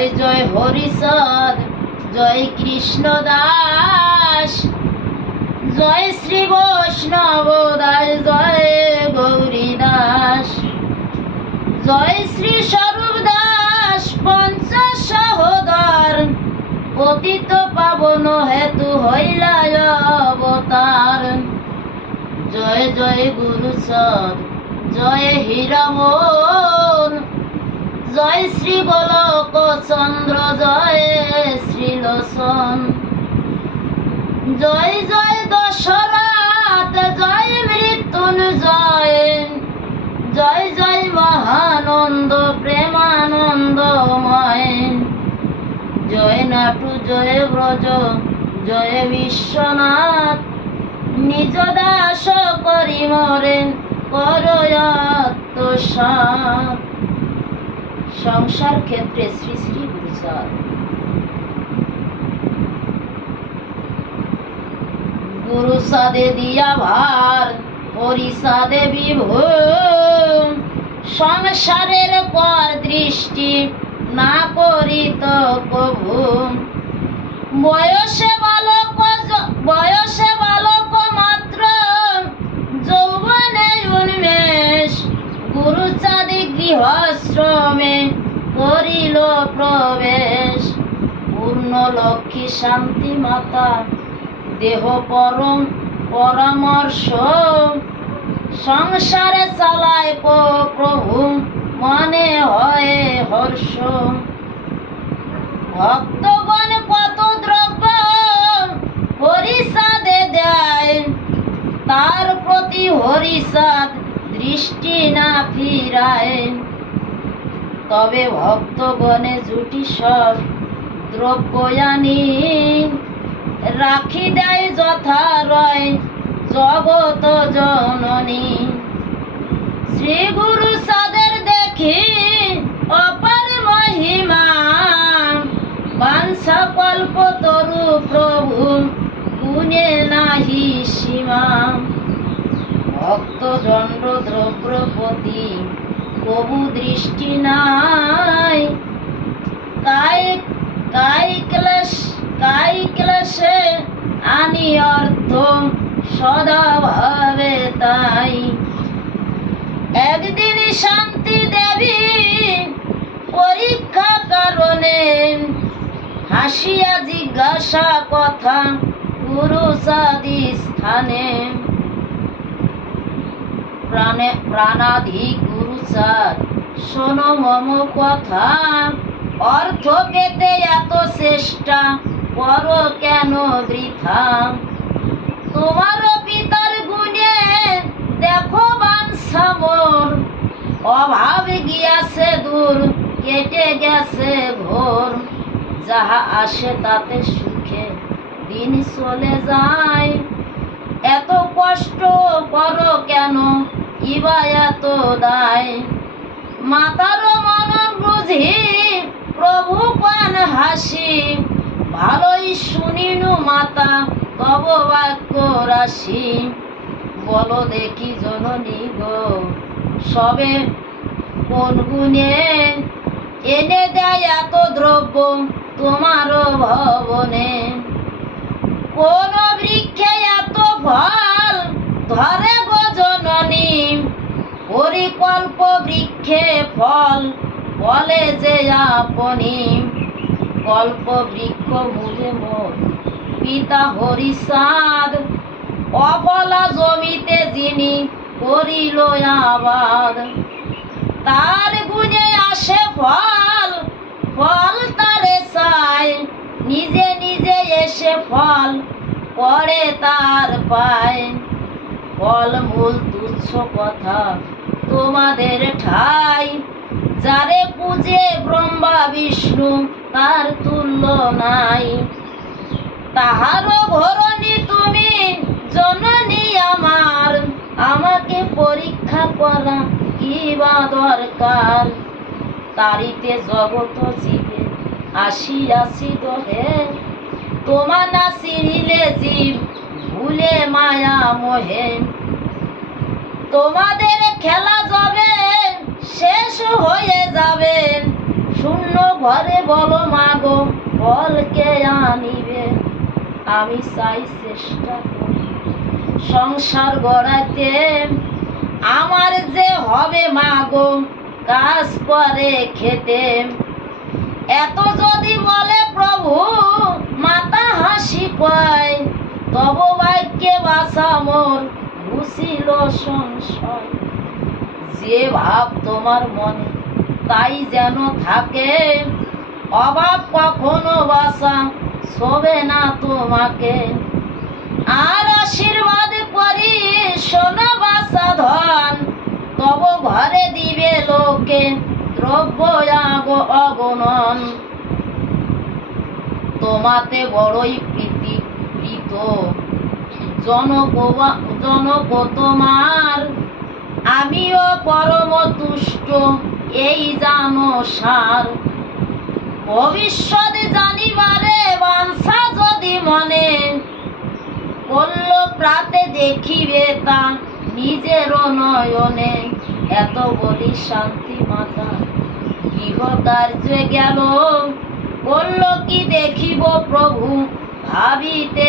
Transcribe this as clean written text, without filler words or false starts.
জয় জয় হরিচাঁদ, জয় কৃষ্ণ দাস, জয় শ্রী বৈষ্ণব দাস, জয় গৌরী দাস, জয় শ্রী স্বরূপ দাস পঞ্চাশ সহোদর, পতিত পাবন হেতু হইলা অবতার। জয় জয় গুরুচাঁদ, জয় হীরামন, জয় শ্রী গোলক চন্দ্র, জয় শ্রীলোচন, জয় জয় দশরথ, জয় মৃত্যুঞ্জয়, জয় জয় মহানন্দ প্রেমানন্দময়, জয় নাটু, জয় ব্রজ, জয় বিশ্বনাথ, নিজ দাস করি মরে করয়াত্মসাৎ। সংসার ক্ষেত্রে শ্রী শ্রী গুরুচাঁদ। গুরুচাঁদে দিয়া ভার, হরিচাঁদে বিভোর, সংসারের পর দৃষ্টি না করিত কভু। বয়সে বালক মাত্র, যৌবনে উন্মেষ, গুরুচাঁদ গৃহাশ্রমে করিল প্রবেশ। পূর্ণ লক্ষ্মী শান্তি মাতা, দেহ পরম পরামর্শ, সংসারে চালায় প্রভু, মনে হয় হর্ষ। ভক্তগণ কত দ্রব্য হরিচাঁদে দেয়, তার প্রতি হরিচাঁদ দৃষ্টি না ফিরায়। তবে ভক্তগণে জুটি সব দ্রব্য আনি, রাখি দেয় যথারয় জগত জননী। শ্রী গুরুচাঁদের দেখি অপার মহিমা, বাঞ্ছা কল্প তরু প্রভু, গুণে নাহি সীমা। ভক্ত দণ্ড দ্রব্যপতি, প্রভু দৃষ্টি নাই, কাই ক্লেশে আনি অর্থ সদা ভাবে তাই। একদিন শান্তি দেবী পরীক্ষা কারণে, হাসিয়া জিজ্ঞাসা কথা গুরুচাঁদি স্থানে। প্রাণাধি গুরুচাঁদ শোনো মম কথা, অর্থ পেতে এত চেষ্টা করো কেন বৃথা। তোমার পিতার গুণে দেখো বাঞ্ছা মোর, অভাব গিয়াছে দূর কেটে গেছে ঘোর। যাহা আসে তাতে সুখে দিন চলে যায়, এত কষ্ট করো কেন কিবা এত দায়। মাতার মন বুঝি প্রভু পান হাসি, ভালোই শুনিনু মাতা তব বাক্য রাশি। বলো দেখি জননী গো, সবে কোন গুণে এনে দেয় এত দ্রব্য তোমার ভবনে। কোন বৃক্ষে এত ফল ধরে গো জননী, হরিকল্প বৃক্ষে ফল বলে যে আপনি। কল্প বৃক্ষ মূলে মোর পিতা হরিচাঁদ, অবলা জমিতে যিনি করিল আবাদ। তার গুণে আসে ফল, ফল তারে চায়, নিজে নিজে এসে ফল পড়ে তার পায়। ফল মূল তুচ্ছ কথা তোমাদের ঠাই, যারে পূজে ব্রহ্মা বিষ্ণু তার তুল্য নাই। তাহারও ঘরণী তুমি জননী আমার, আমাকে পরীক্ষা করা কি বা দরকার। তারিতে জগত জীবে আসিয়াছি দহে, তোমা না চিনিলে জীব ভুলে মায়া মোহে। তোমাদের খেলা যাবে শেষ হয়ে যাবে, শূন্য ঘরে বলো মাগো ফলকে আনিবে। আমি চাই চেষ্টা করি সংসার গড়াইতে, আমার যে হবে মাগো কাজ করে খেতে। এত যদি বলে প্রভু মাতা হাসি পায়, তব বাক্যে বাসা মোর ঘুষিল সংশয়। যে ভাব তোমার মনে তাই যেন থাকে, অভাব কখনো বাসা শোবে না তোমাকে। আর আশীর্বাদ করি সোনা বাসা ধন, তব ঘরে দিবে লোকে দ্রব্য অগণন। তোমাতে বড়ই প্রীত জনক তোমার, আমিও পরম তুষ্ট এই জানো সার। ভবিষ্যৎ জানিবারে বাঞ্ছা যদি মনে, করল প্রাতে দেখিবে তা নিজের নয়নে। এত বলি শান্তি মাতা গৃহ কার্যে গেল, করল কি দেখিব প্রভু ভাবিতে